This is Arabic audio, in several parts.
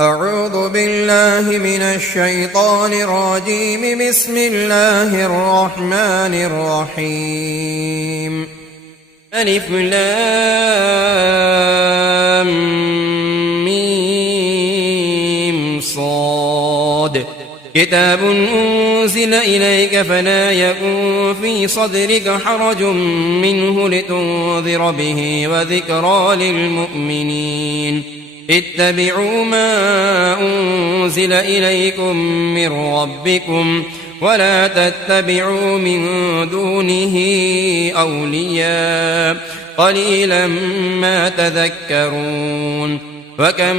أعوذ بالله من الشيطان الرجيم. بسم الله الرحمن الرحيم. ألف لام ميم صاد. كتاب أنزل إليك فلا يكن في صدرك حرج منه لتنذر به وذكرى للمؤمنين. اتبعوا ما أنزل إليكم من ربكم ولا تتبعوا من دونه أولياء قليلا ما تذكرون. وكم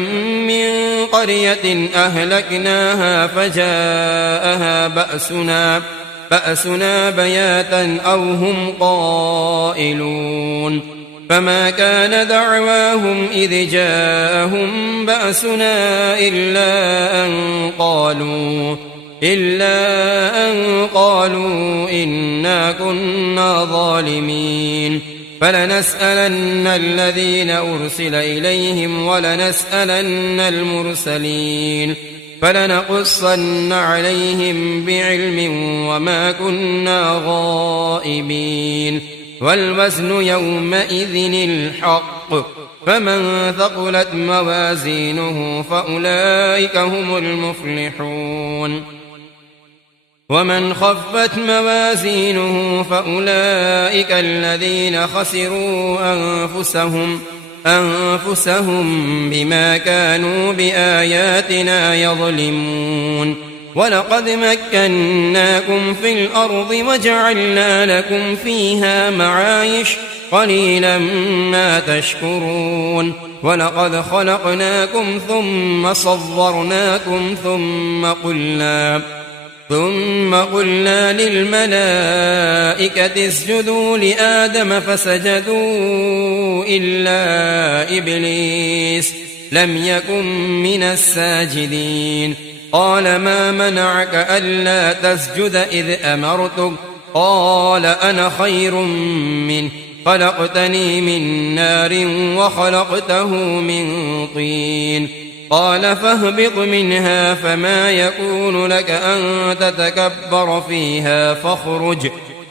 من قرية أهلكناها فجاءها بأسنا بياتا أو هم قائلون. فما كان دعواهم إذ جاءهم بأسنا إلا أن قالوا إنا كنا ظالمين. فلنسألن الذين أرسل إليهم ولنسألن المرسلين فلنقصن عليهم بعلم وما كنا غائبين. والوزن يومئذ الحق. فمن ثقلت موازينه فأولئك هم المفلحون. ومن خفت موازينه فأولئك الذين خسروا أنفسهم بما كانوا بآياتنا يظلمون. ولقد مكناكم في الأرض وجعلنا لكم فيها معايش قليلا ما تشكرون. ولقد خلقناكم ثم صورناكم ثم قلنا للملائكة اسجدوا لآدم فسجدوا إلا إبليس لم يكن من الساجدين. قال ما منعك ألا تسجد إذ أمرتك؟ قال أنا خير منه خلقتني من نار وخلقته من طين. قال فاهبط منها فما يكون لك أن تتكبر فيها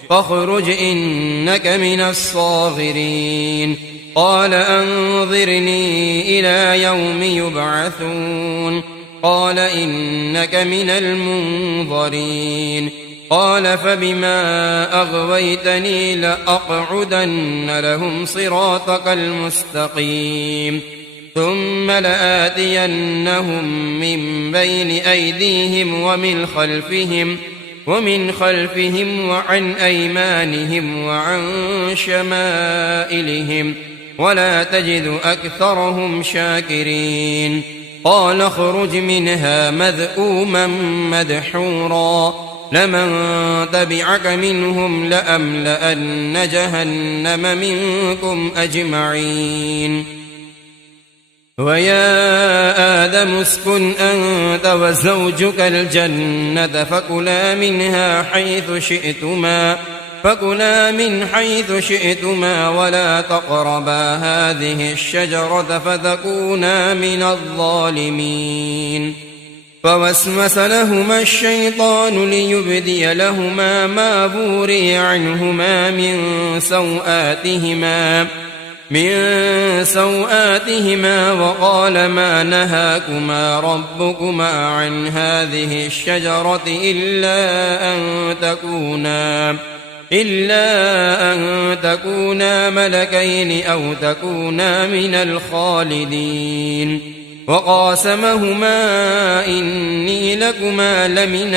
فاخرج إنك من الصاغرين. قال أنظرني إلى يوم يبعثون. قال إنك من المنظرين. قال فبما أغويتني لأقعدن لهم صراطك المستقيم ثم لآتينهم من بين أيديهم ومن خلفهم وعن أيمانهم وعن شمائلهم ولا تجد أكثرهم شاكرين. قال اخرج منها مذءوما مدحورا لمن تبعك منهم لأملأن جهنم منكم أجمعين. ويا آدم اسكن أنت وزوجك الجنة فكلا من حيث شئتما ولا تقربا هذه الشجرة فتكونا من الظالمين. فوسوس لهما الشيطان ليبدي لهما ما بوري عنهما من سوآتهما وقال ما نهاكما ربكما عن هذه الشجرة إلا أن تكونا ملكين أو تكونا من الخالدين. وقاسمهما إني لكما لمن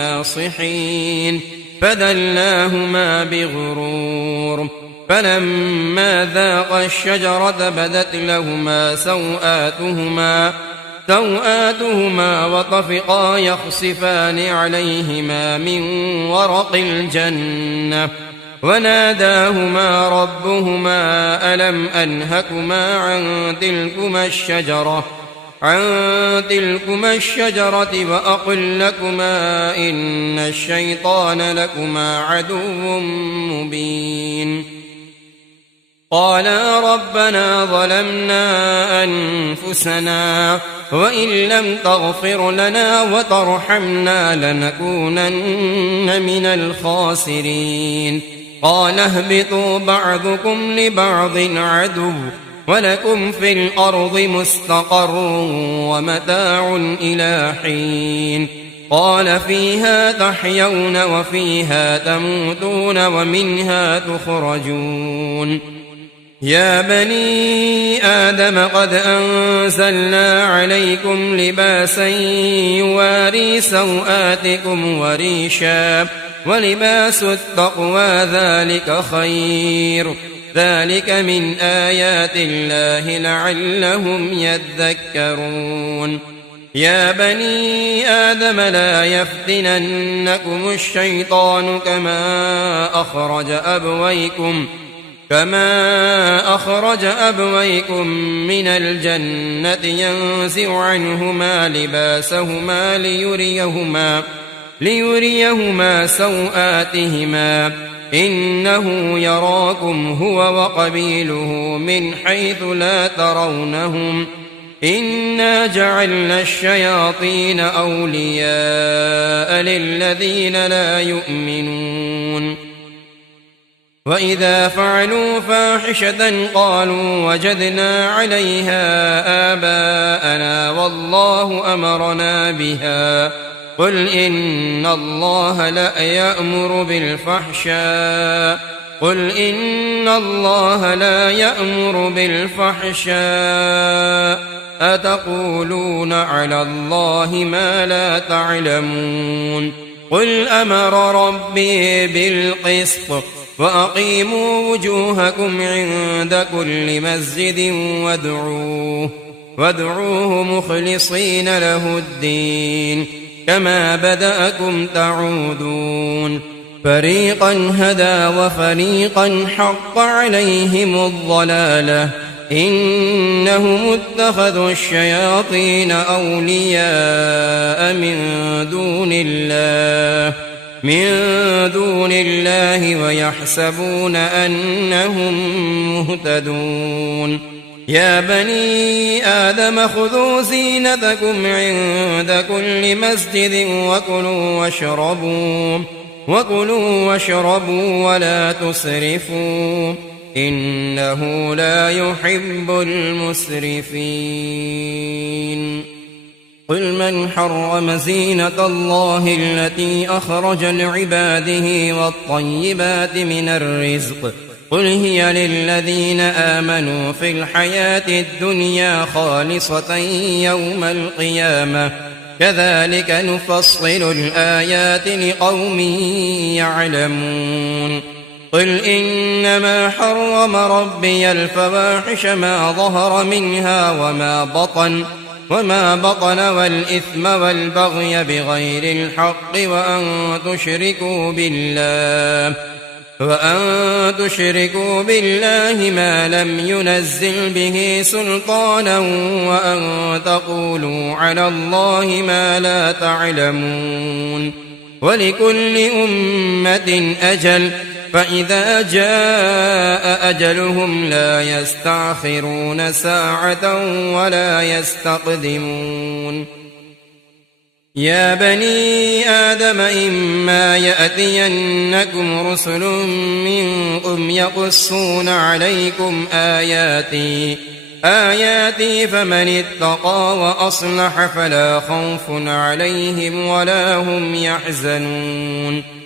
الناصحين فدلاهما بغرور. فلما ذاقا الشجرة بدت لهما سوآتهما وطفقا يخصفان عليهما من ورق الجنة وناداهما ربهما ألم أنهكما عن تلكما الشجرة وأقل لكما إن الشيطان لكما عدو مبين. قالا ربنا ظلمنا أنفسنا وإن لم تغفر لنا وترحمنا لنكونن من الخاسرين قال اهبطوا بعضكم لبعض عدو ولكم في الأرض مستقر ومتاع إلى حين قال فيها تحيون وفيها تموتون ومنها تخرجون يا بني آدم قد أنزلنا عليكم لباسا يواري سوآتكم وريشا ولباس التقوى ذلك خير ذلك من آيات الله لعلهم يذكرون يا بني آدم لا يفتننكم الشيطان كما أخرج أبويكم من الجنة ينزع عنهما لباسهما ليريهما سوآتهما إنه يراكم هو وقبيله من حيث لا ترونهم إنا جعلنا الشياطين أولياء للذين لا يؤمنون وإذا فعلوا فاحشة قالوا وجدنا عليها آباءنا والله أمرنا بها قل إن الله لا يأمر بالفحشاء أتقولون على الله ما لا تعلمون قل أمر ربي بالقسط وأقيموا وجوهكم عند كل مسجد وادعوه مخلصين له الدين كما بدأكم تعودون فريقا هدى وفريقا حق عليهم الضلالة إنهم اتخذوا الشياطين أولياء من دون الله ويحسبون أنهم مهتدون يا بني آدم خذوا زينتكم عند كل مسجد وكلوا واشربوا ولا تسرفوا إنه لا يحب المسرفين قل من حرم زينة الله التي أخرج لعباده والطيبات من الرزق قل هي للذين آمنوا في الحياة الدنيا خالصة يوم القيامة كذلك نفصل الآيات لقوم يعلمون قل إنما حرم ربي الفواحش ما ظهر منها وما بطن والإثم والبغي بغير الحق وأن تشركوا بالله ما لم ينزل به سلطانا وأن تقولوا على الله ما لا تعلمون ولكل أمة أجل فإذا جاء أجلهم لا يستأخرون ساعة ولا يستقدمون يا بني آدم إما يأتينكم رسل منكم يقصون عليكم آياتي فمن اتقى وأصلح فلا خوف عليهم ولا هم يحزنون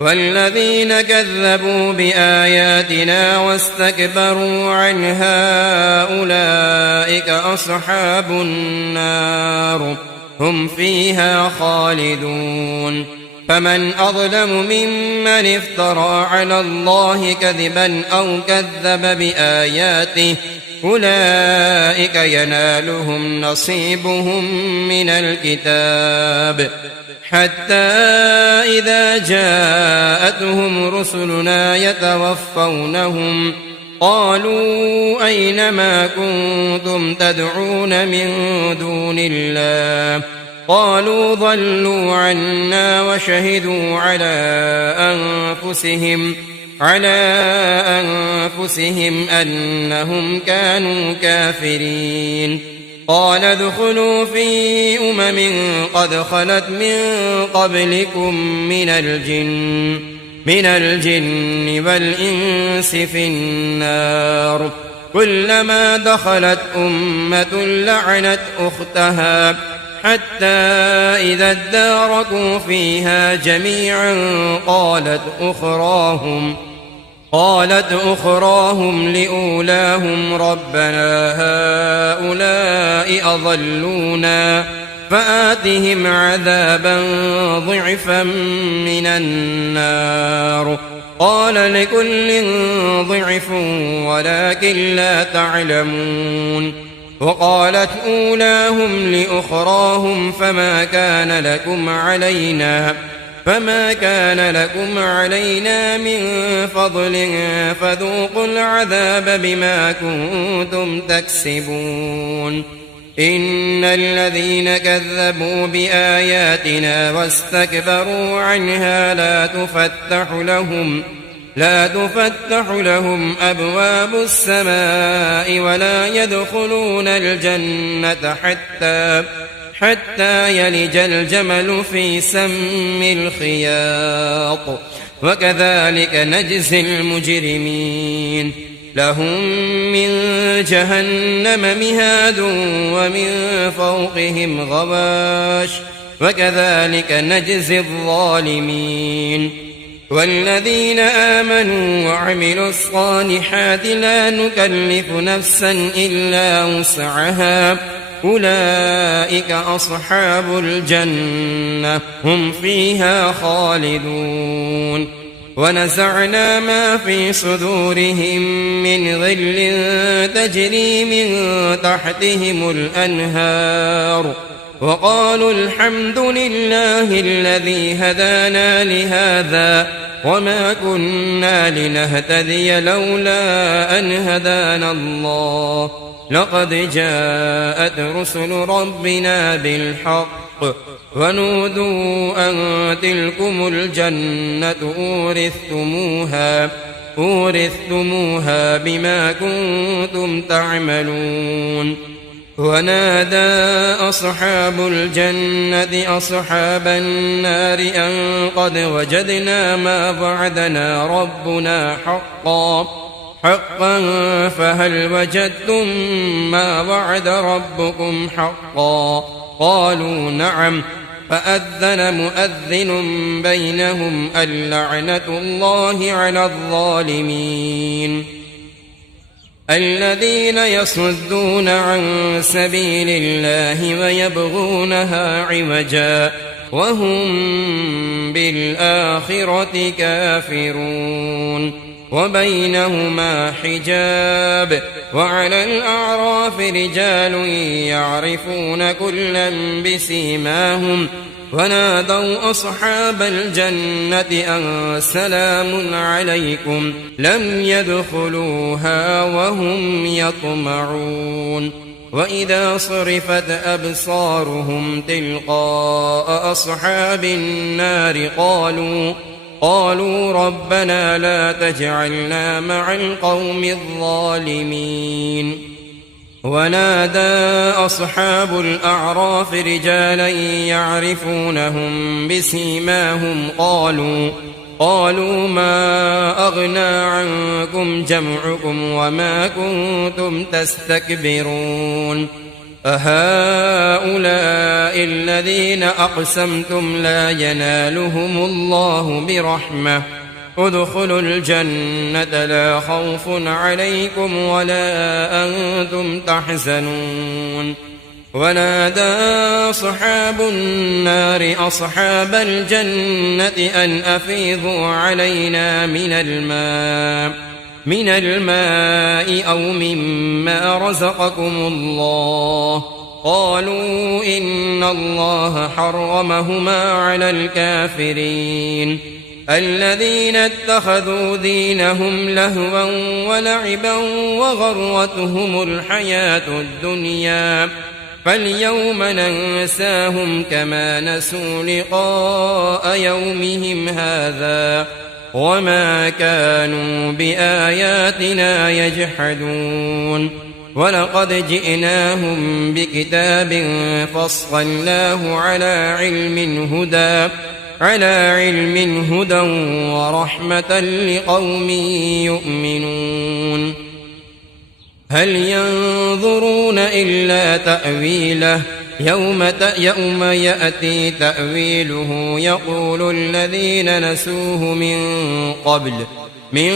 والذين كذبوا بآياتنا واستكبروا عنها أولئك أصحاب النار هم فيها خالدون فمن أظلم ممن افترى على الله كذبا أو كذب بآياته أولئك ينالهم نصيبهم من الكتاب حتى إذا جاءتهم رسلنا يتوفونهم قالوا أين ما كنتم تدعون من دون الله قالوا ضلوا عنا وشهدوا على أنفسهم على أنفسهم أنهم كانوا كافرين. قال ادخلوا في قد خلت من قبلكم من الجن والإنس في النار كلما دخلت أمة لعنت أختها حتى إذا اداركوا فيها جميعا قالت أخراهم لأولاهم ربنا هؤلاء أضلونا فآتهم عذابا ضعفا من النار قال لكل ضعف ولكن لا تعلمون. وقالت أولاهم لأخراهم فما كان لكم علينا من فضل فذوقوا العذاب بما كنتم تكسبون. إن الذين كذبوا بآياتنا واستكبروا عنها لا تفتح لهم أبواب السماء ولا يدخلون الجنة حتى يلج الجمل في سم الخياط وكذلك نجزي المجرمين. لهم من جهنم مهاد ومن فوقهم غواش وكذلك نجزي الظالمين. والذين آمنوا وعملوا الصالحات لا نكلف نفسا إلا وسعها أولئك أصحاب الجنة هم فيها خالدون. ونزعنا ما في صدورهم من غل تجري من تحتهم الأنهار وقالوا الحمد لله الذي هدانا لهذا وما كنا لنهتدي لولا أن هدانا الله لقد جاءت رسل ربنا بالحق ونودوا أن تلكم الجنة أورثتموها بما كنتم تعملون. ونادى أصحاب الجنة أصحاب النار أن قد وجدنا ما وعدنا ربنا حقا فهل وجدتم ما وعد ربكم حقا قالوا نعم فأذن مؤذن بينهم اللعنة الله على الظالمين. الذين يصدون عن سبيل الله ويبغونها عوجا وهم بالآخرة كافرون. وبينهما حجاب وعلى الأعراف رجال يعرفون كلا بسيماهم ونادوا أصحاب الجنة أن سلام عليكم لم يدخلوها وهم يطمعون. وإذا صرفت أبصارهم تلقاء أصحاب النار قالوا ربنا لا تجعلنا مع القوم الظالمين. ونادى أصحاب الأعراف رجالا يعرفونهم بسيماهم قالوا ما أغنى عنكم جمعكم وما كنتم تستكبرون أهؤلاء الذين أقسمتم لا ينالهم الله برحمة ادخلوا الجنة لا خوف عليكم ولا أنتم تحزنون. ونادى أصحاب النار أصحاب الجنة أن أفيضوا علينا من الماء أو مما رزقكم الله قالوا إن الله حرمهما على الكافرين الذين اتخذوا دينهم لهوا ولعبا وغرتهم الحياة الدنيا فاليوم ننساهم كما نسوا لقاء يومهم هذا وما كانوا بآياتنا يجحدون ولقد جئناهم بكتاب فصلناه على علم هدى ورحمة لقوم يؤمنون هل ينظرون إلا تأويله يوم يأتي تأويله يقول الذين نسوه من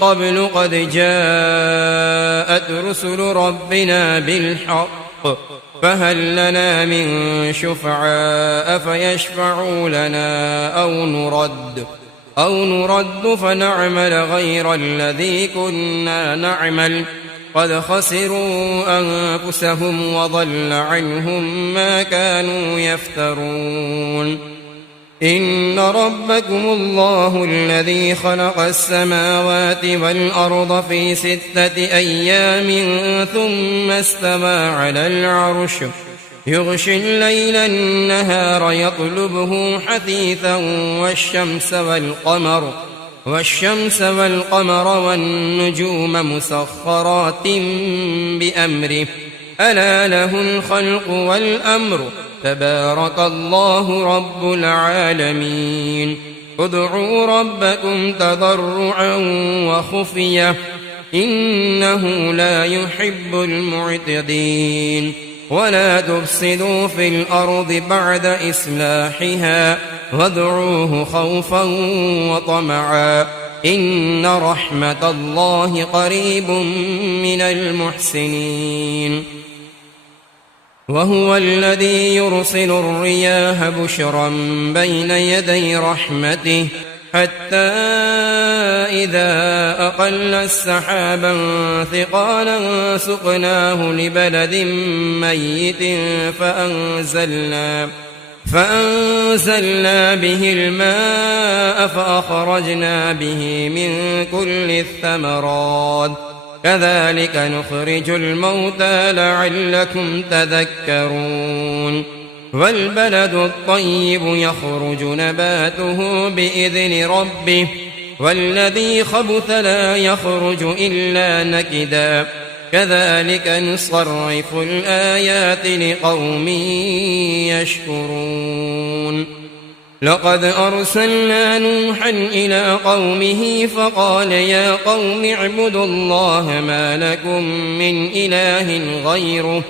قبل قد جاءت رسل ربنا بالحق فهل لنا من شفعاء فيشفعوا لنا أو نرد فنعمل غير الذي كنا نعمل قد خسروا أنفسهم وضل عنهم ما كانوا يفترون إن ربكم الله الذي خلق السماوات والأرض في 6 أيام ثم استوى على العرش يغشي الليل النهار يطلبه حثيثا والشمس والقمر والنجوم مسخرات بأمره ألا له الخلق والأمر تبارك الله رب العالمين ادعوا ربكم تضرعا وخفية إنه لا يحب المعتدين ولا تفسدوا في الأرض بعد إصلاحها وادعوه خوفا وطمعا إن رحمة الله قريب من المحسنين وهو الذي يرسل الرياح بشرا بين يدي رحمته حتى إذا أقل السحابا ثقالا سقناه لبلد ميت فأنزلنا به الماء فأخرجنا به من كل الثمرات كذلك نخرج الموتى لعلكم تذكرون والبلد الطيب يخرج نباته بإذن ربه والذي خبث لا يخرج إلا نكدا كذلك نصرف الآيات لقوم يشكرون لقد أرسلنا نوحا إلى قومه فقال يا قوم اعبدوا الله ما لكم من إله غيره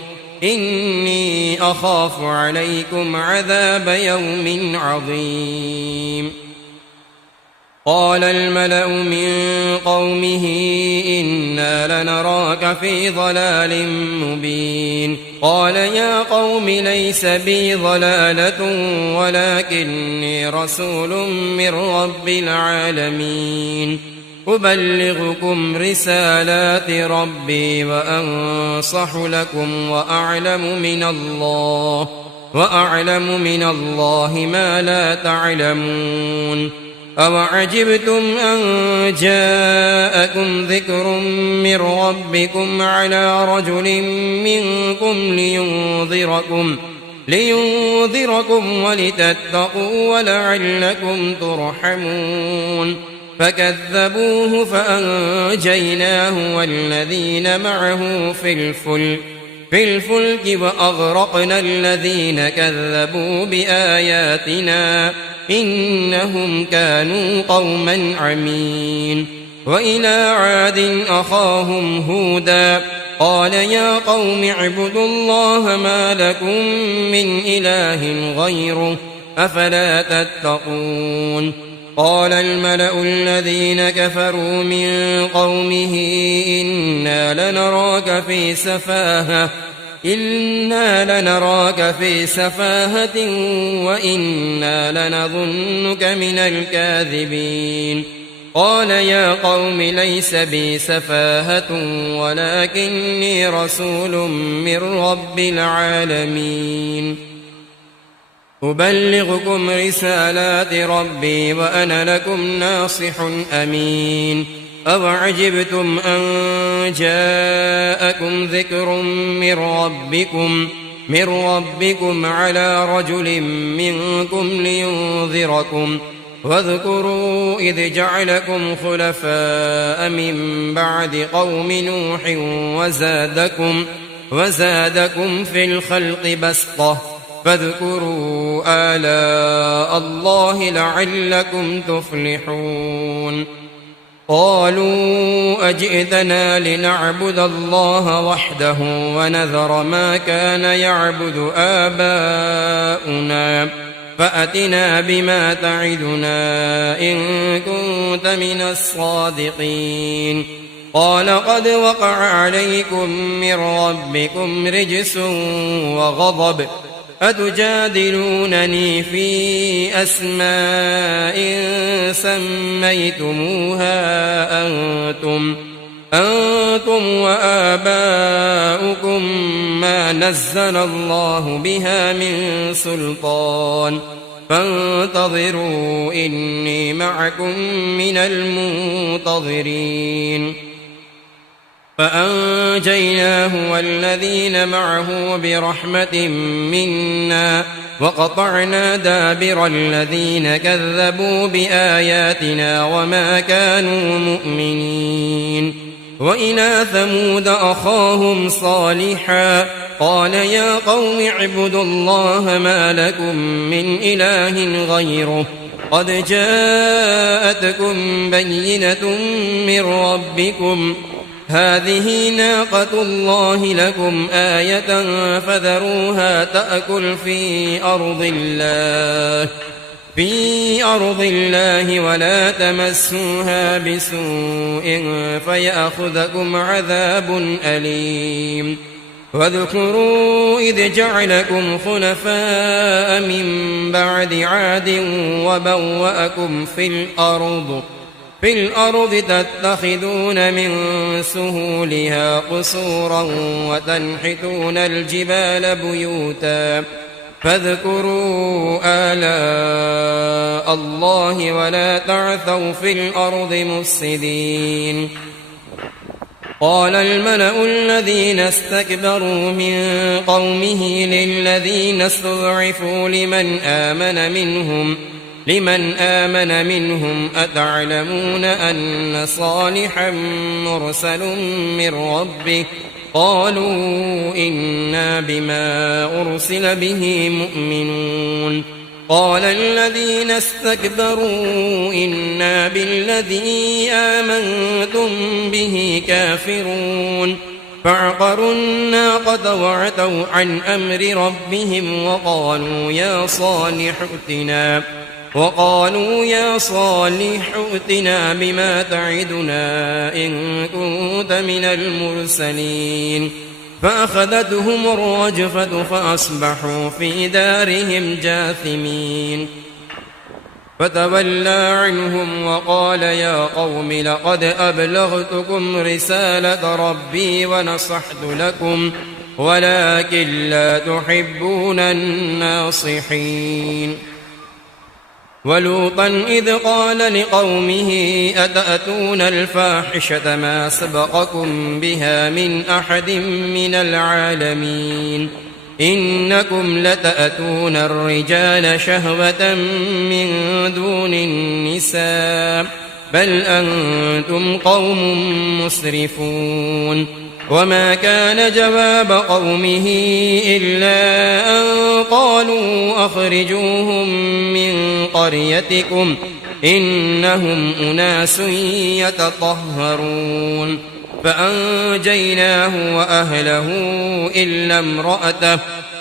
إني أخاف عليكم عذاب يوم عظيم قال الملأ من قومه إنا لنراك في ضلال مبين قال يا قوم ليس بي ضلالة ولكني رسول من رب العالمين أبلغكم رسالات ربي وأنصح لكم وأعلم من الله ما لا تعلمون أوعجبتم أن جاءكم ذكر من ربكم على رجل منكم لينذركم ولتتقوا ولعلكم ترحمون فكذبوه فأنجيناه والذين معه في الفلك وأغرقنا الذين كذبوا بآياتنا إنهم كانوا قوما عمين وإلى عاد أخاهم هودا قال يا قوم اعبدوا الله ما لكم من إله غيره أفلا تتقون قال الملأ الذين كفروا من قومه إنا لنراك في سفاهة وإنا لنظنك من الكاذبين قال يا قوم ليس بي سفاهة ولكني رسول من رب العالمين أبلغكم رسالات ربي وأنا لكم ناصح أمين أوعجبتم أن جاءكم ذكر من ربكم على رجل منكم واذكروا إذ جعلكم خلفاء من بعد قوم نوح وزادكم في الخلق بسطة فاذكروا آلاء الله لعلكم تفلحون قالوا أجئتنا لنعبد الله وحده ونذر ما كان يعبد آباؤنا فأتنا بما تعدنا إن كنت من الصادقين قال قد وقع عليكم من ربكم رجس وغضب أتجادلونني في أسماء سميتموها أنتم وآباؤكم ما نزل الله بها من سلطان فانتظروا إني معكم من المنتظرين فأنجيناه والذين معه برحمة منا وقطعنا دابر الذين كذبوا بآياتنا وما كانوا مؤمنين وإلى ثمود أخاهم صالحا قال يا قوم اعبدوا الله ما لكم من إله غيره قد جاءتكم بينة من ربكم هذه ناقة الله لكم آية فذروها تأكل في أرض الله ولا تمسوها بسوء فيأخذكم عذاب أليم واذكروا إذ جعلكم خلفاء من بعد عاد وبوأكم في الأرض تتخذون من سهولها قصورا وتنحتون الجبال بيوتا فاذكروا آلاء الله ولا تعثوا في الأرض مفسدين قال الملأ الذين استكبروا من قومه للذين استضعفوا لمن آمن منهم أتعلمون أن صالحا مرسل من ربه قالوا إنا بما أرسل به مؤمنون قال الذين استكبروا إنا بالذي آمنتم به كافرون فعقروا الناقة وعتوا عن أمر ربهم وقالوا يا صالح ائتنا بما تعدنا إن كنت من المرسلين فأخذتهم الرجفة فأصبحوا في دارهم جاثمين فتولى عنهم وقال يا قوم لقد أبلغتكم رسالة ربي ونصحت لكم ولكن لا تحبون الناصحين ولوطا إذ قال لقومه أتأتون الفاحشة ما سبقكم بها من أحد من العالمين إنكم لتأتون الرجال شهوة من دون النساء بل أنتم قوم مسرفون وما كان جواب قومه إلا أن قالوا أخرجوهم من قريتكم إنهم أناس يتطهرون فأنجيناه وأهله إلا امرأته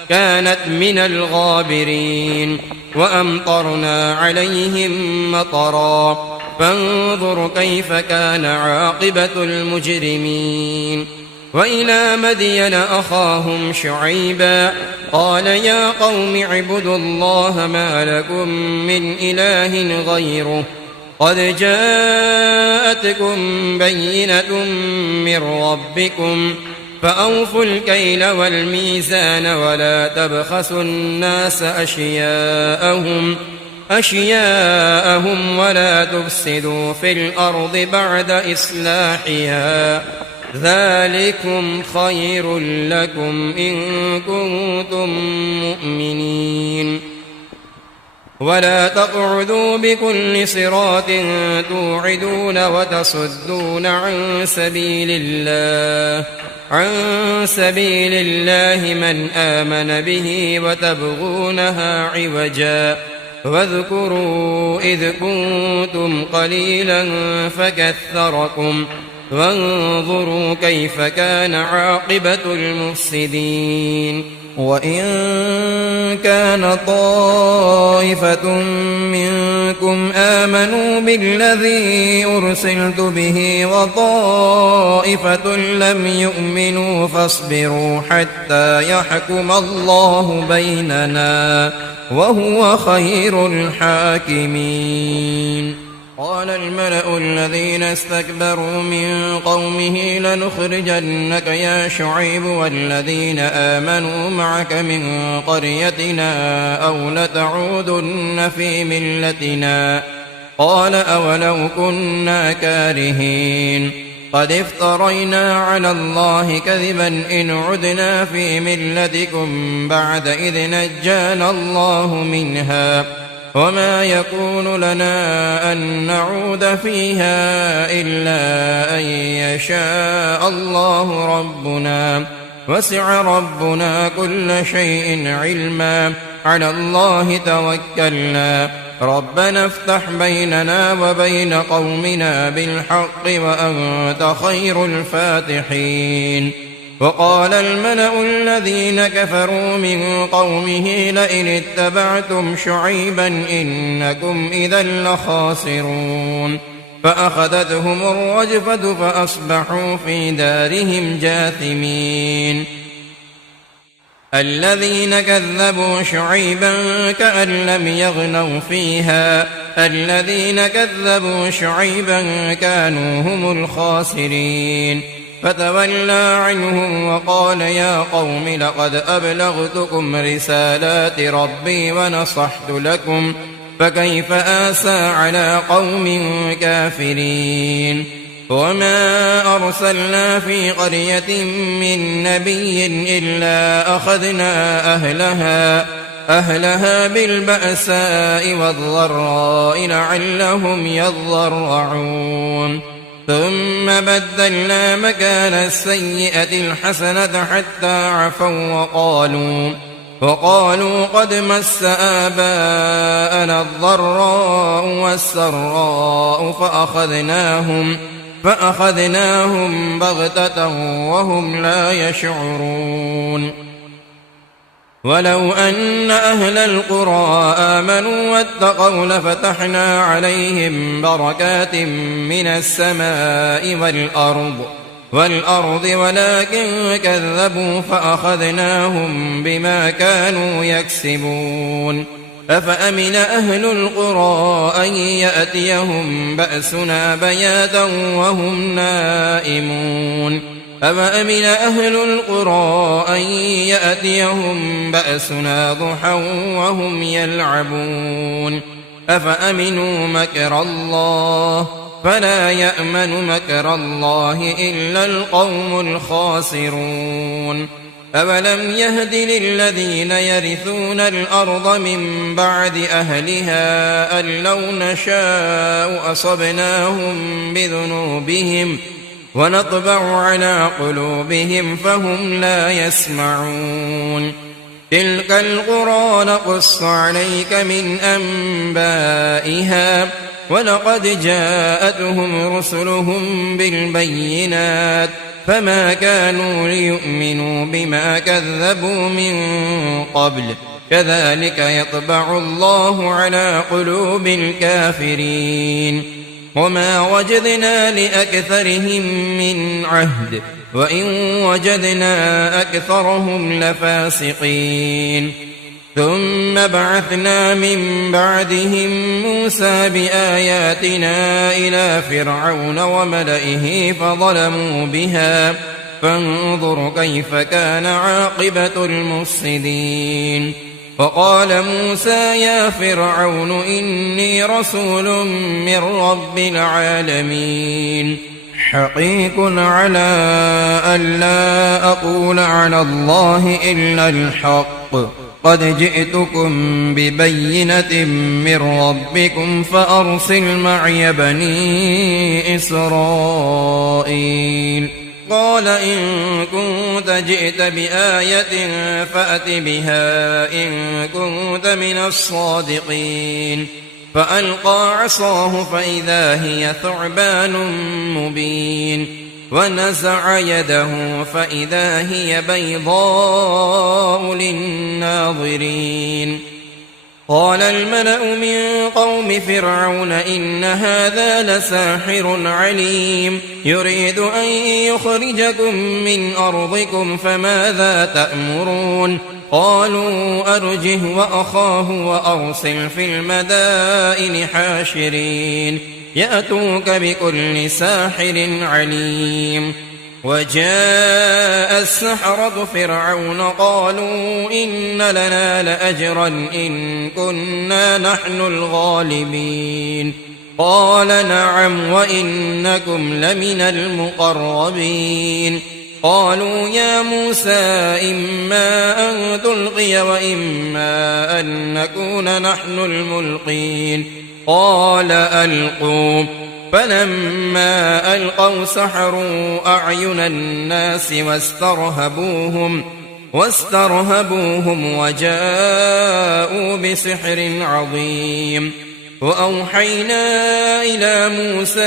كانت من الغابرين وأمطرنا عليهم مطرا فانظر كيف كان عاقبة المجرمين وإلى مدين أخاهم شعيبا قال يا قوم اعبدوا الله ما لكم من إله غيره قد جاءتكم بينة من ربكم فأوفوا الكيل والميزان ولا تبخسوا الناس أشياءهم ولا تفسدوا في الأرض بعد إصلاحها ذلكم خير لكم إن كنتم مؤمنين ولا تقعدوا بكل صراط توعدون وتصدون عن سبيل الله من آمن به وتبغونها عوجا واذكروا إذ كنتم قليلا فكثركم وانظروا كيف كان عاقبة المفسدين. وإن كان طائفة منكم آمنوا بالذي أرسلت به وطائفة لم يؤمنوا فاصبروا حتى يحكم الله بيننا وهو خير الحاكمين. قال الملأ الذين استكبروا من قومه لنخرجنك يا شعيب والذين آمنوا معك من قريتنا أو لتعودن في ملتنا قال أولو كنا كارهين قد افترينا على الله كذبا إن عدنا في ملتكم بعد إذ نجانا الله منها وما يكون لنا أن نعود فيها إلا أن يشاء الله ربنا وسع ربنا كل شيء علما على الله توكلنا ربنا افتح بيننا وبين قومنا بالحق وأنت خير الفاتحين. وقال الملأ الذين كفروا من قومه لئن اتبعتم شعيبا إنكم إذا لخاسرون فأخذتهم الرجفة فأصبحوا في دارهم جاثمين. الذين كذبوا شعيبا كأن لم يغنوا فيها الذين كذبوا شعيبا كانوا هم الخاسرين فتولى عنهم وقال يا قوم لقد أبلغتكم رسالات ربي ونصحت لكم فكيف آسى على قوم كافرين. وما أرسلنا في قرية من نبي إلا أخذنا أهلها بالبأساء والضراء لعلهم يضرعون ثم بدلنا مكان السيئة الحسنة حتى عفوا وقالوا قد مس آباءنا الضراء والسراء فأخذناهم بغتة وهم لا يشعرون. ولو أن أهل القرى آمنوا واتقوا لفتحنا عليهم بركات من السماء والأرض ولكن كذبوا فأخذناهم بما كانوا يكسبون. أفأمن أهل القرى أن يأتيهم بأسنا بياتا وهم نائمون أفأمن أهل القرى أن يأتيهم بأسنا ضحى وهم يلعبون أفأمنوا مكر الله فلا يأمن مكر الله إلا القوم الخاسرون. أولم يهد للذين يرثون الأرض من بعد أهلها أن لو نشاء أصبناهم بذنوبهم ونطبع على قلوبهم فهم لا يسمعون. تلك القرى نقص عليك من أنبائها ولقد جاءتهم رسلهم بالبينات فما كانوا ليؤمنوا بما كذبوا من قبل كذلك يطبع الله على قلوب الكافرين. وما وجدنا لأكثرهم من عهد وإن وجدنا أكثرهم لفاسقين. ثم بعثنا من بعدهم موسى بآياتنا إلى فرعون وملئه فظلموا بها فانظر كيف كان عاقبة المفسدين. وقال موسى يا فرعون إني رسول من رب العالمين حقيق على ألا أقول على الله إلا الحق قد جئتكم ببينة من ربكم فأرسل معي بني إسرائيل قال إن كنت جئت بآية فأت بها إن كنت من الصادقين فألقى عصاه فإذا هي ثعبان مبين ونزع يده فإذا هي بيضاء للناظرين قال الملأ من قوم فرعون إن هذا لساحر عليم يريد أن يخرجكم من أرضكم فماذا تأمرون قالوا أرجه وأخاه وأرسل في المدائن حاشرين يأتوك بكل ساحر عليم وجاء السحرة فرعون قالوا إن لنا لأجرا إن كنا نحن الغالبين قال نعم وإنكم لمن المقربين قالوا يا موسى إما أن تلقي وإما أن نكون نحن الملقين قال ألقوا فلما ألقوا سحروا أعين الناس واسترهبوهم وجاءوا بسحر عظيم وأوحينا إلى موسى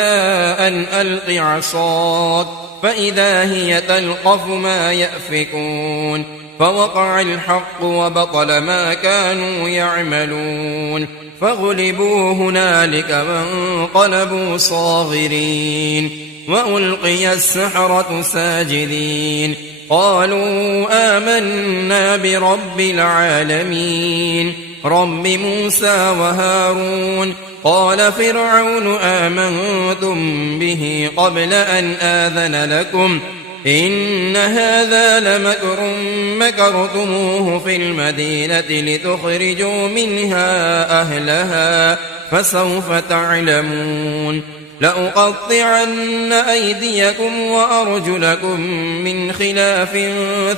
أن ألق عصاك فإذا هي تلقف ما يأفكون فوقع الحق وبطل ما كانوا يعملون فغلبوا هنالك وانقلبوا صاغرين وألقي السحرة ساجدين قالوا آمنا برب العالمين رب موسى وهارون قال فرعون آمنتم به قبل أن آذن لكم إن هذا لمكر مكرتموه في المدينة لتخرجوا منها أهلها فسوف تعلمون لأقطعن أيديكم وأرجلكم من خلاف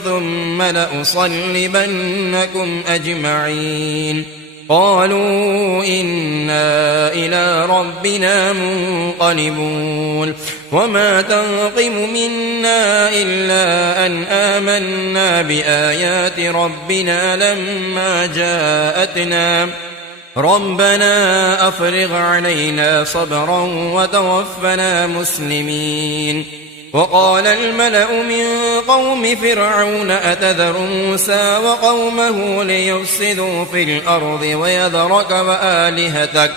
ثم لأصلبنكم أجمعين قالوا إنا إلى ربنا منقلبون وما تنقم منا إلا أن آمنا بآيات ربنا لما جاءتنا ربنا أفرغ علينا صبرا وتوفنا مسلمين وقال الملأ من قوم فرعون أتذر موسى وقومه ليفسدوا في الأرض ويذرك وآلهتك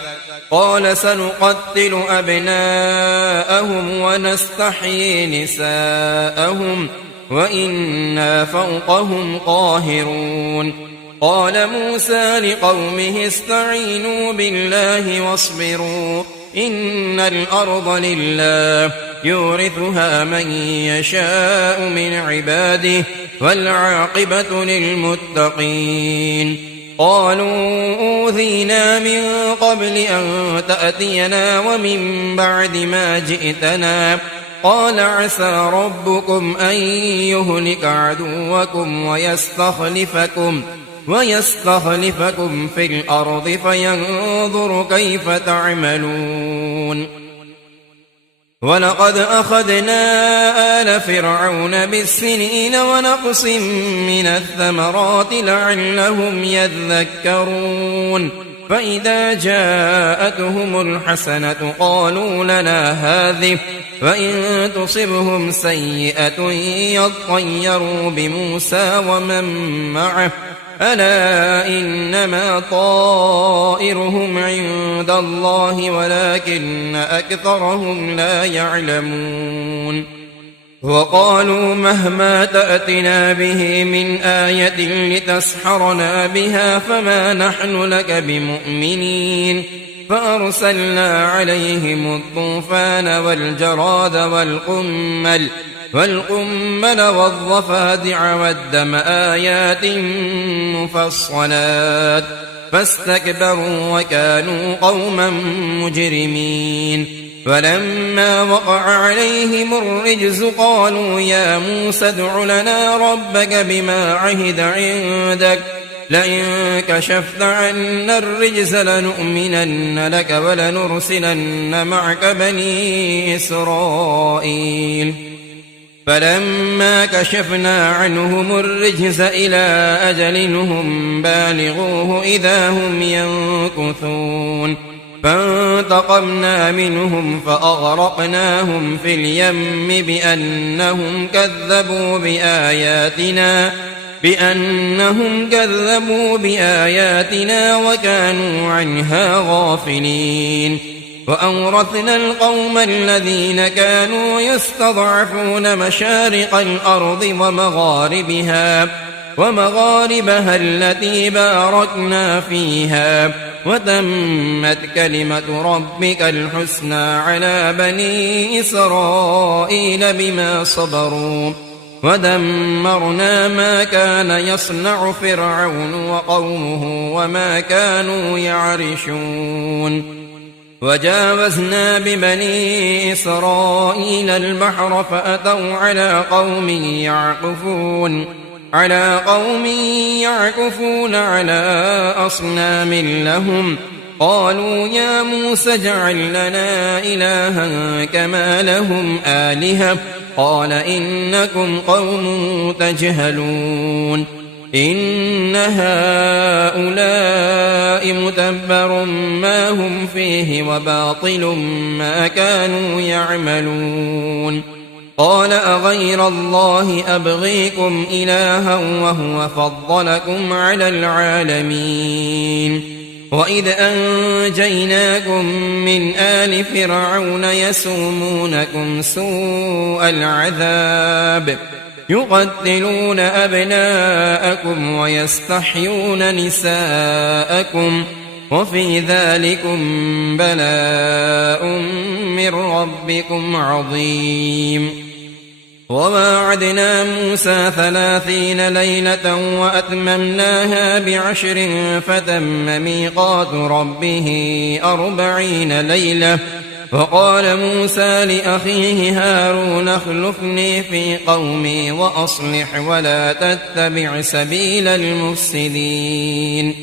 قال سنقتل أبناءهم ونستحيي نساءهم وإنا فوقهم قاهرون قال موسى لقومه استعينوا بالله واصبروا إن الأرض لله يورثها من يشاء من عباده والعاقبة للمتقين قالوا أوذينا من قبل أن تأتينا ومن بعد ما جئتنا قال عسى ربكم أن يهلك عدوكم ويستخلفكم في الأرض فينظر كيف تعملون ولقد أخذنا آل فرعون بالسنين ونقص من الثمرات لعلهم يذكرون فإذا جاءتهم الحسنة قالوا لنا هذه وإن تصبهم سيئة يطيروا بموسى ومن معه ألا إنما طائرهم عند الله ولكن أكثرهم لا يعلمون وقالوا مهما تأتنا به من آية لتسحرنا بها فما نحن لك بمؤمنين فأرسلنا عليهم الطوفان والجراد والقمل والضفادع والدم آيات مفصلات فاستكبروا وكانوا قوما مجرمين فلما وقع عليهم الرجز قالوا يا موسى ادع لنا ربك بما عهد عندك لئن كشفت عنا الرجز لنؤمنن لك ولنرسلن معك بني إسرائيل فلما كشفنا عنهم الرجز إلى أجل هم بالغوه إذا هم ينكثون فانتقمنا منهم فأغرقناهم في اليم بأنهم كذبوا بآياتنا وكانوا عنها غافلين وأورثنا القوم الذين كانوا يستضعفون مشارق الأرض ومغاربها التي باركنا فيها وتمت كلمة ربك الحسنى على بني إسرائيل بما صبروا ودمرنا ما كان يصنع فرعون وقومه وما كانوا يعرشون وجاوزنا ببني إسرائيل البحر فأتوا على قوم يعكفون على أصنام لهم قالوا يا موسى اجعل لنا إلها كما لهم آلهة قال إنكم قوم تجهلون إن هؤلاء متبر ما هم فيه وباطل ما كانوا يعملون قال أغير الله أبغيكم إلها وهو فضلكم على العالمين وإذ أنجيناكم من آل فرعون يسومونكم سوء العذاب يقتلون أبناءكم ويستحيون نساءكم وفي ذلكم بلاء من ربكم عظيم وواعدنا موسى 30 ليلة وأتممناها ب10 فتم ميقات ربه 40 ليلة وقال موسى لأخيه هارون اخلفني في قومي وأصلح ولا تتبع سبيل المفسدين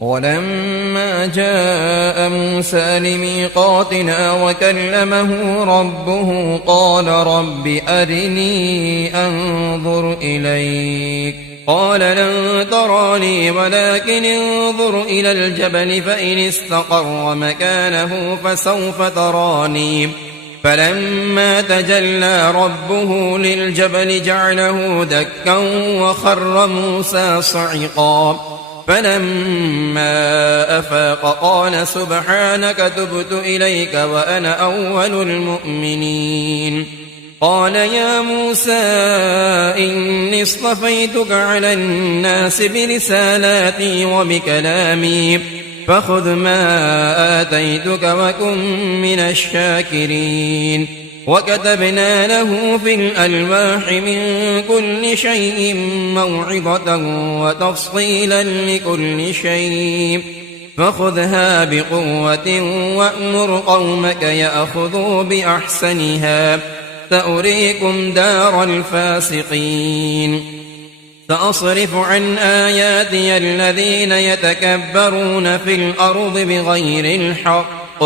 ولما جاء موسى لميقاتنا وكلمه ربه قال رب أرني أنظر إليك قال لن تراني ولكن انظر إلى الجبل فإن استقر مكانه فسوف تراني فلما تجلى ربه للجبل جعله دكا وخر موسى صعقا فلما أفاق قال سبحانك تبت إليك وأنا أول المؤمنين قال يا موسى إني اصطفيتك على الناس برسالاتي وبكلامي فخذ ما آتيتك وكن من الشاكرين وكتبنا له في الألواح من كل شيء موعظة وتفصيلا لكل شيء فخذها بقوة وأمر قومك يأخذوا بأحسنها سأريكم دار الفاسقين سأصرف عن آياتي الذين يتكبرون في الأرض بغير الحق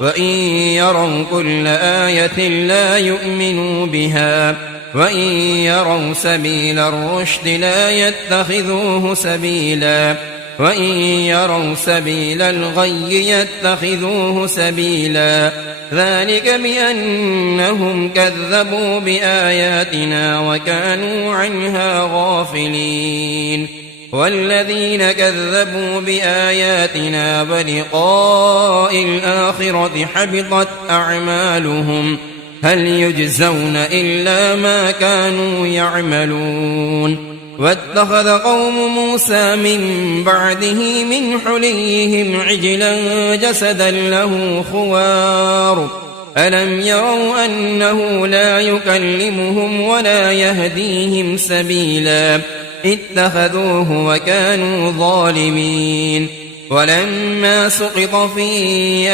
وإن يروا كل آية لا يؤمنوا بها وإن يروا سبيل الرشد لا يتخذوه سبيلا وإن يروا سبيل الغي يتخذوه سبيلا ذلك بأنهم كذبوا بآياتنا وكانوا عنها غافلين والذين كذبوا بآياتنا ولقاء الآخرة حبطت أعمالهم هل يجزون إلا ما كانوا يعملون واتخذ قوم موسى من بعده من حليهم عجلا جسدا له خوار ألم يروا أنه لا يكلمهم ولا يهديهم سبيلا اتخذوه وكانوا ظالمين ولما سقط في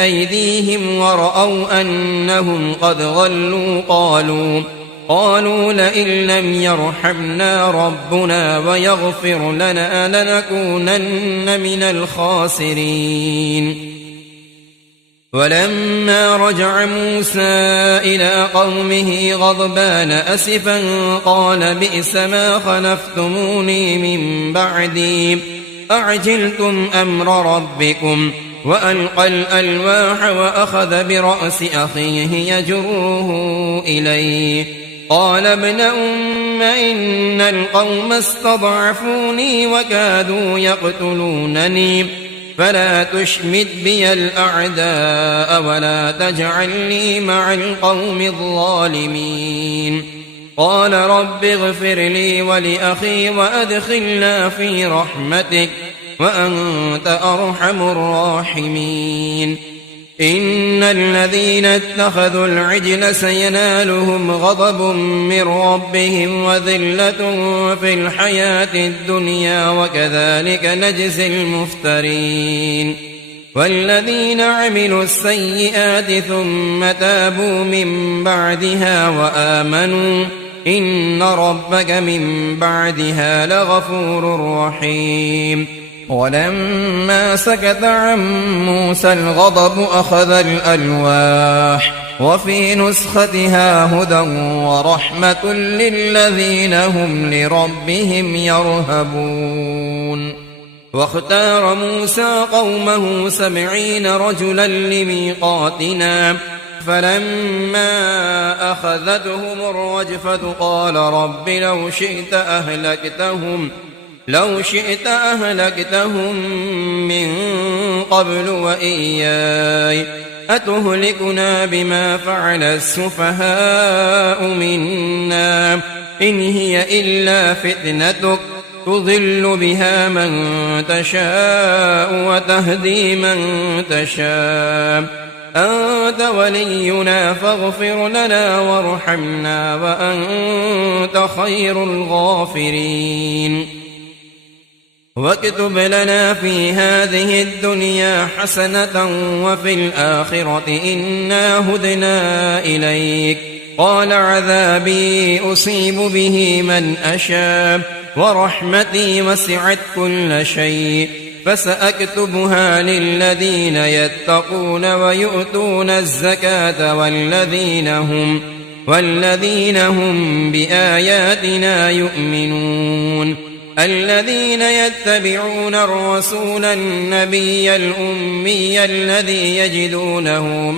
أيديهم ورأوا أنهم قد ضلوا قالوا لئن لم يرحمنا ربنا ويغفر لنا لنكونن من الخاسرين. ولما رجع موسى إلى قومه غضبان أسفا قال بئس ما خلفتموني من بعدي أعجلتم أمر ربكم وألقى الألواح وأخذ برأس أخيه يجره إليه قال ابن أم إن القوم استضعفوني وكادوا يقتلونني فلا تشمت بي الأعداء ولا تجعلني مع القوم الظالمين. قال رب اغفر لي ولأخي وأدخلنا في رحمتك وأنت أرحم الراحمين. إن الذين اتخذوا العجل سينالهم غضب من ربهم وذلة في الحياة الدنيا وكذلك نجزي المفترين. والذين عملوا السيئات ثم تابوا من بعدها وآمنوا إن ربك من بعدها لغفور رحيم. ولما سكت عن موسى الغضب أخذ الألواح وفي نسختها هدى ورحمة للذين هم لربهم يرهبون. واختار موسى قومه 70 رجلا لميقاتنا فلما أخذتهم الرجفة قال رب لو شئت أهلكتهم من قبل وإياي أتهلكنا بما فعل السفهاء منا إن هي إلا فتنتك تضل بها من تشاء وتهدي من تشاء أنت ولينا فاغفر لنا وارحمنا وأنت خير الغافرين. واكتب لنا في هذه الدنيا حسنة وفي الآخرة إنا هدنا إليك. قال عذابي أصيب به من أشاء ورحمتي وسعت كل شيء فسأكتبها للذين يتقون ويؤتون الزكاة والذين هم بآياتنا يؤمنون. الذين يتبعون الرسول النبي الأمي الذي يجدونه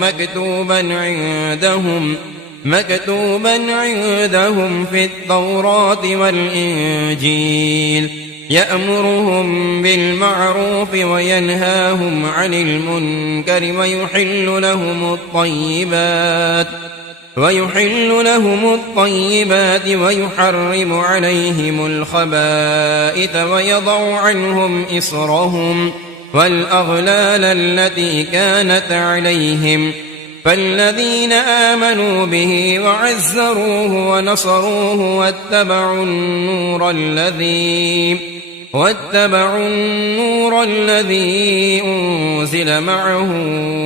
مكتوبا عندهم في التوراة والإنجيل يأمرهم بالمعروف وينهاهم عن المنكر ويحل لهم الطيبات ويحرم عليهم الخبائث ويضع عنهم إصرهم والأغلال التي كانت عليهم. فالذين آمنوا به وعزروه ونصروه واتبعوا النور الذي أنزل معه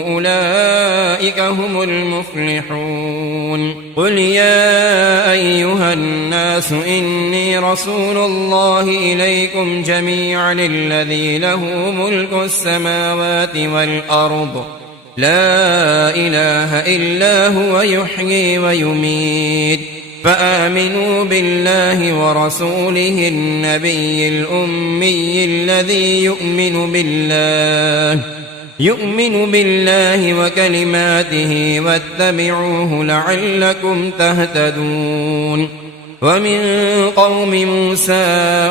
أولئك هم المفلحون. قل يا أيها الناس إني رسول الله إليكم جميعا الذي له ملك السماوات والأرض لا إله إلا هو يحيي ويميت. فآمنوا بالله ورسوله النبي الأمي الذي يؤمن بالله وكلماته واتبعوه لعلكم تهتدون. ومن قوم موسى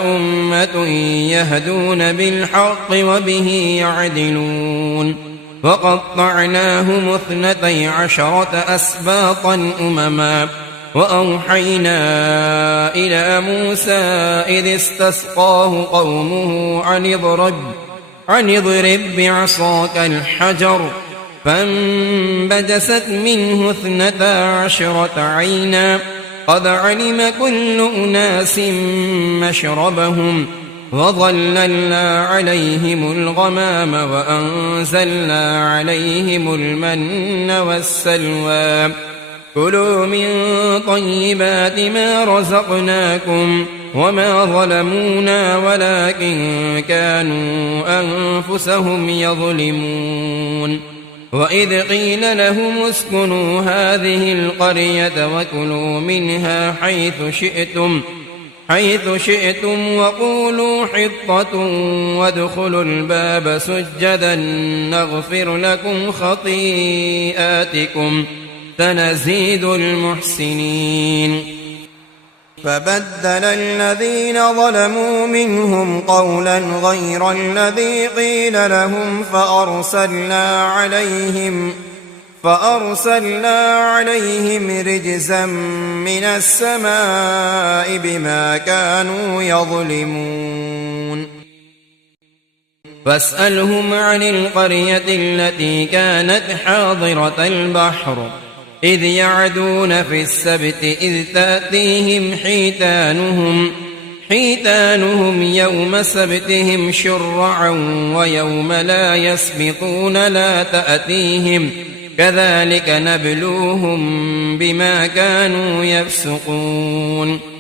أمة يهدون بالحق وبه يعدلون. وقطعناهم 12 أسباطا أمما وأوحينا إلى موسى إذ استسقاه قومه أن اضرب بعصاك الحجر فانبجست منه 12 عينا قد علم كل أناس مشربهم وظللنا عليهم الغمام وأنزلنا عليهم المن والسلوى كلوا من طيبات ما رزقناكم وما ظلمونا ولكن كانوا أنفسهم يظلمون وإذ قيل لهم اسكنوا هذه القرية وكلوا منها حيث شئتم وقولوا حطة وادخلوا الباب سجدا نغفر لكم خطيئاتكم سنزيد المحسنين فبدل الذين ظلموا منهم قولا غير الذي قيل لهم فأرسلنا عليهم رجزا من السماء بما كانوا يظلمون فاسألهم عن القرية التي كانت حاضرة البحر إذ يعدون في السبت إذ تأتيهم حيتانهم يوم سبتهم شرعا ويوم لا يسبطون لا تأتيهم كذلك نبلوهم بما كانوا يفسقون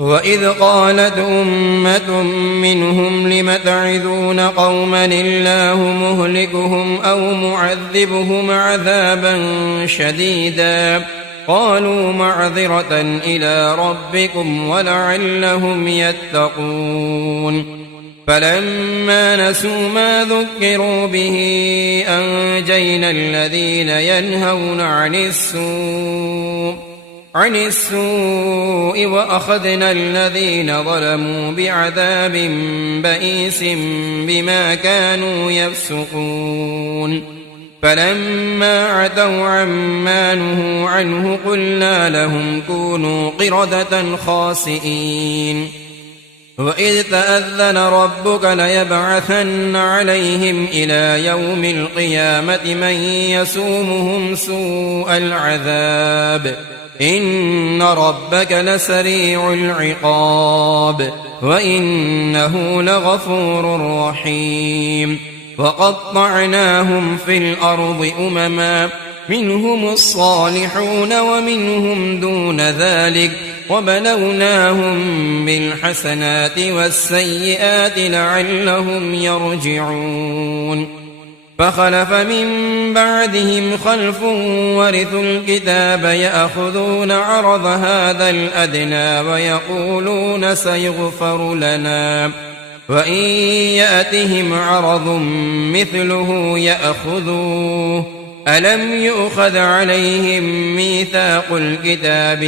وإذ قالت أمة منهم لم تعظون قوما الله مهلكهم أو معذبهم عذابا شديدا قالوا معذرة إلى ربكم ولعلهم يتقون فلما نسوا ما ذكروا به أنجينا الذين ينهون عن السوء وأخذنا الذين ظلموا بعذاب بئيس بما كانوا يفسقون فلما عتوا عما نهوا عنه قلنا لهم كونوا قردة خاسئين وإذ تأذن ربك ليبعثن عليهم إلى يوم القيامة من يسومهم سوء العذاب إن ربك لسريع العقاب وإنه لغفور رحيم وقطعناهم في الأرض أمما منهم الصالحون ومنهم دون ذلك وبلوناهم بالحسنات والسيئات لعلهم يرجعون فخلف من بعدهم خلف ورثوا الكتاب يأخذون عرض هذا الأدنى ويقولون سيغفر لنا وإن يأتهم عرض مثله يأخذوه ألم يؤخذ عليهم ميثاق الكتاب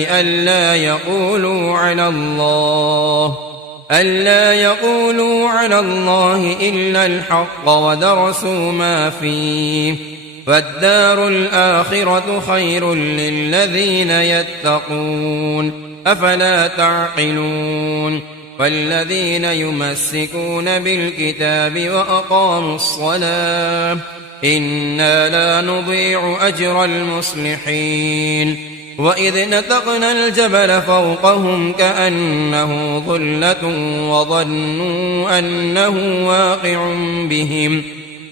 ألا يقولوا على الله إلا الحق ودرسوا ما فيه فالدار الآخرة خير للذين يتقون أفلا تعقلون والذين يمسكون بالكتاب وأقاموا الصلاة إنا لا نضيع أجر المصلحين وإذ نتقنا الجبل فوقهم كأنه ظلة وظنوا أنه واقع بهم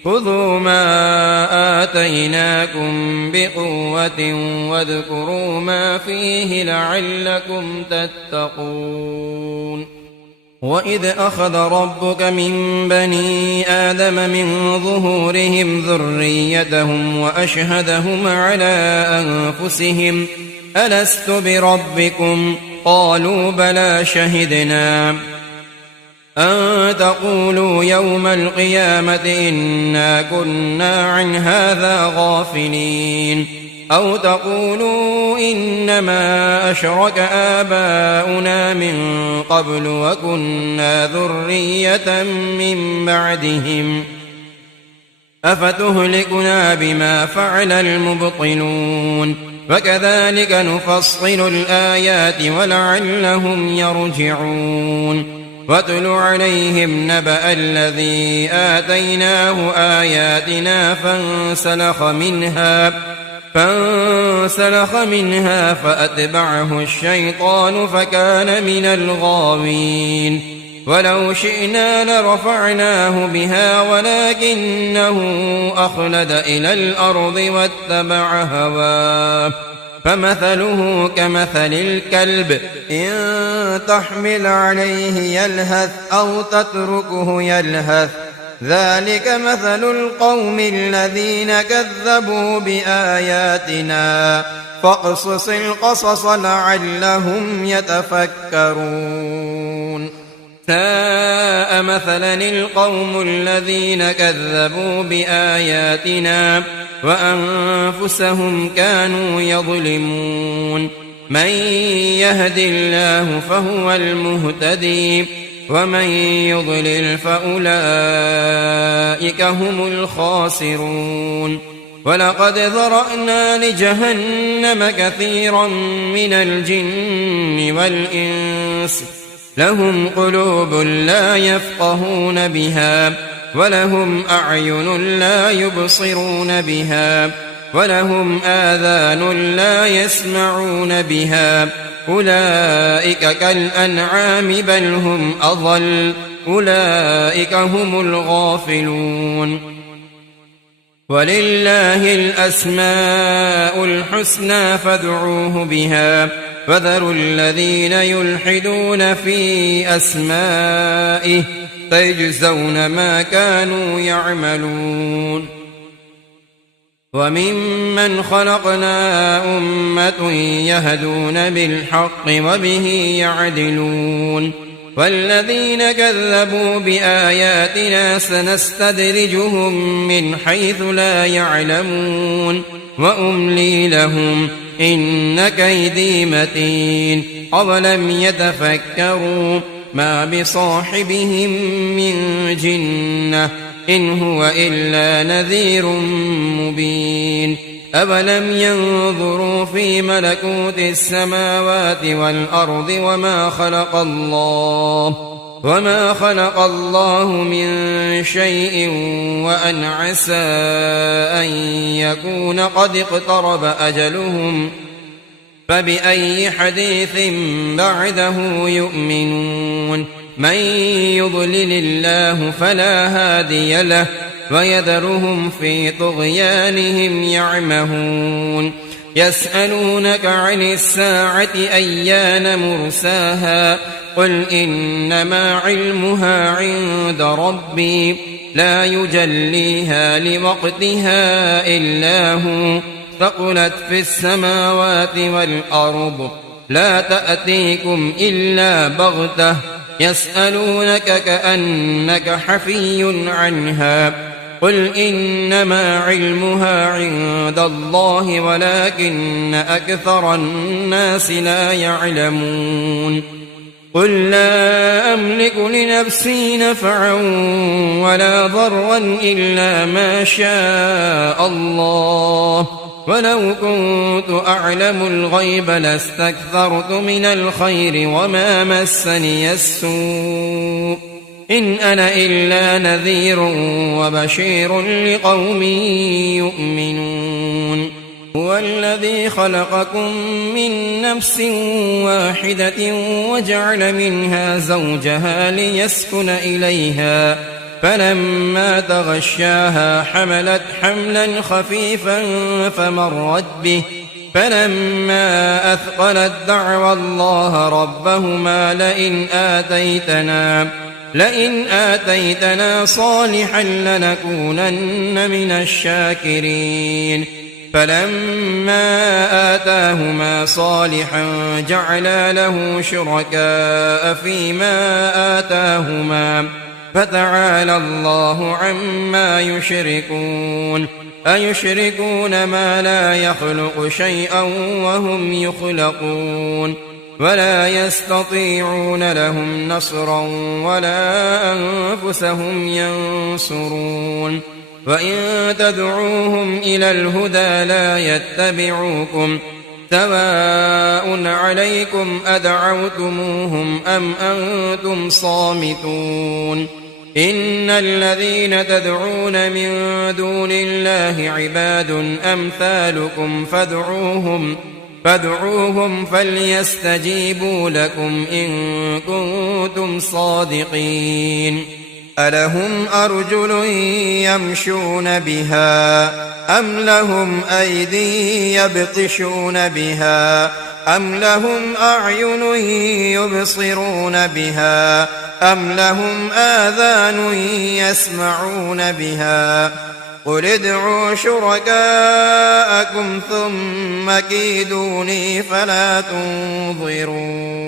خذوا ما آتيناكم بقوة واذكروا ما فيه لعلكم تتقون وإذ أخذ ربك من بني آدم من ظهورهم ذريتهم وأشهدهم على أنفسهم ألست بربكم قالوا بلى شهدنا أن تقولوا يوم القيامة إنا كنا عن هذا غافلين أو تقولوا إنما أشرك آباؤنا من قبل وكنا ذرية من بعدهم أفتهلكنا بما فعل المبطلون فكذلك نفصل الآيات ولعلهم يرجعون واتل عليهم نبأ الذي آتيناه آياتنا فانسلخ منها فأتبعه الشيطان فكان من الغاوين ولو شئنا لرفعناه بها ولكنه أخلد إلى الأرض واتبع هواه فمثله كمثل الكلب إن تحمل عليه يلهث أو تتركه يلهث ذلك مثل القوم الذين كذبوا بآياتنا فاقصص القصص لعلهم يتفكرون ساء مثلا القوم الذين كذبوا بآياتنا وأنفسهم كانوا يظلمون من يهد الله فهو المهتدي ومن يضلل فأولئك هم الخاسرون ولقد ذرأنا لجهنم كثيرا من الجن والإنس لهم قلوب لا يفقهون بها ولهم أعين لا يبصرون بها ولهم آذان لا يسمعون بها أولئك كالأنعام بل هم أضل أولئك هم الغافلون ولله الأسماء الحسنى فادعوه بها وذروا الذين يلحدون في أسمائه سيجزون ما كانوا يعملون وممن خلقنا أمة يهدون بالحق وبه يعدلون والذين كذبوا بآياتنا سنستدرجهم من حيث لا يعلمون وأملي لهم إن كيدي متين أولم يتفكروا ما بصاحبهم من جنة إن هو إلا نذير مبين أولم ينظروا في ملكوت السماوات والأرض وما خلق الله من شيء وأن عسى أن يكون قد اقترب أجلهم فبأي حديث بعده يؤمنون من يضلل الله فلا هادي له ويذرهم في طغيانهم يعمهون يسألونك عن الساعة أيان مرساها قل إنما علمها عند ربي لا يجليها لوقتها إلا هو ثقلت في السماوات والأرض لا تأتيكم إلا بغتة يسألونك كأنك حفي عنها قل إنما علمها عند الله ولكن أكثر الناس لا يعلمون قل لا أملك لنفسي نفعا ولا ضرا إلا ما شاء الله ولو كنت أعلم الغيب لاستكثرت من الخير وما مسني السوء إن أنا إلا نذير وبشير لقوم يؤمنون هو الذي خلقكم من نفس واحدة وجعل منها زوجها ليسكن إليها فلما تغشاها حملت حملا خفيفا فمرت به فلما أثقلت دعوى الله ربهما لئن آتيتنا صالحا لنكونن من الشاكرين فلما آتاهما صالحا جعلا له شركاء فيما آتاهما فتعالى الله عما يشركون أيشركون ما لا يخلق شيئا وهم يخلقون ولا يستطيعون لهم نصرا ولا أنفسهم ينصرون وإن تدعوهم إلى الهدى لا يتبعوكم سواء عليكم أدعوتموهم أم أنتم صامتون إن الذين تدعون من دون الله عباد أمثالكم فادعوهم فليستجيبوا لكم إن كنتم صادقين ألهم أرجل يمشون بها أم لهم أيدي يبطشون بها أم لهم أعين يبصرون بها أم لهم آذان يسمعون بها قل ادعوا شركاءكم ثم كيدوني فلا تنظرون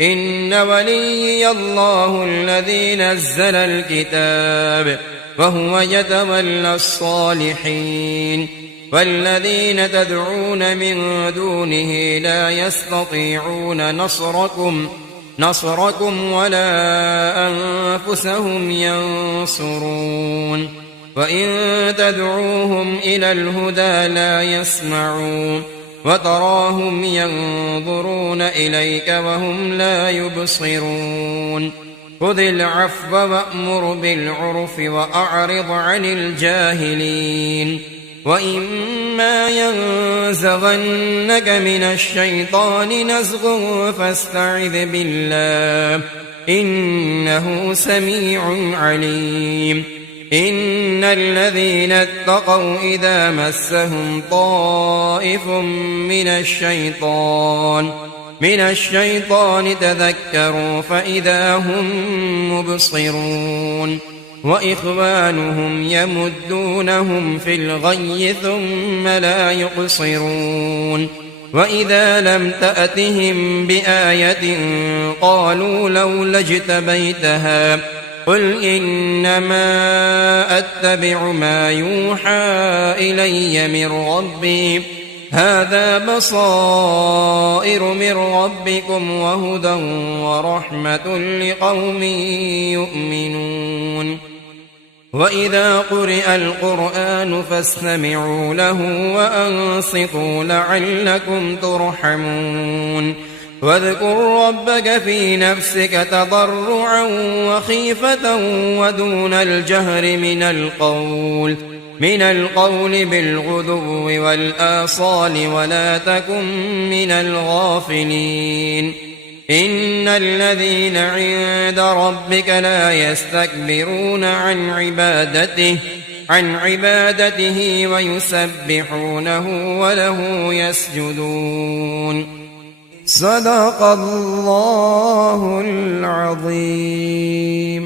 إن وليي الله الذي نزل الكتاب وهو يتولى الصالحين والذين تدعون من دونه لا يستطيعون نصركم ولا أنفسهم ينصرون وإن تدعوهم إلى الهدى لا يسمعون وتراهم ينظرون إليك وهم لا يبصرون خذ العفو وأمر بالعرف وأعرض عن الجاهلين وإما ينزغنك من الشيطان نزغ فاستعذ بالله إنه سميع عليم إن الذين اتقوا إذا مسهم طائف من الشيطان تذكروا فإذا هم مبصرون وإخوانهم يمدونهم في الغي ثم لا يقصرون وإذا لم تأتهم بآية قالوا لولا اجتبيتها قل إنما أتبع ما يوحى إلي من ربي هذا بصائر من ربكم وهدى ورحمة لقوم يؤمنون وإذا قرئ القرآن فاستمعوا له وأنصتوا لعلكم ترحمون واذكر ربك في نفسك تضرعا وخيفة ودون الجهر من القول بالغدو والآصال ولا تكن من الغافلين إن الذين عند ربك لا يستكبرون عن عبادته ويسبحونه وله يسجدون صدق الله العظيم.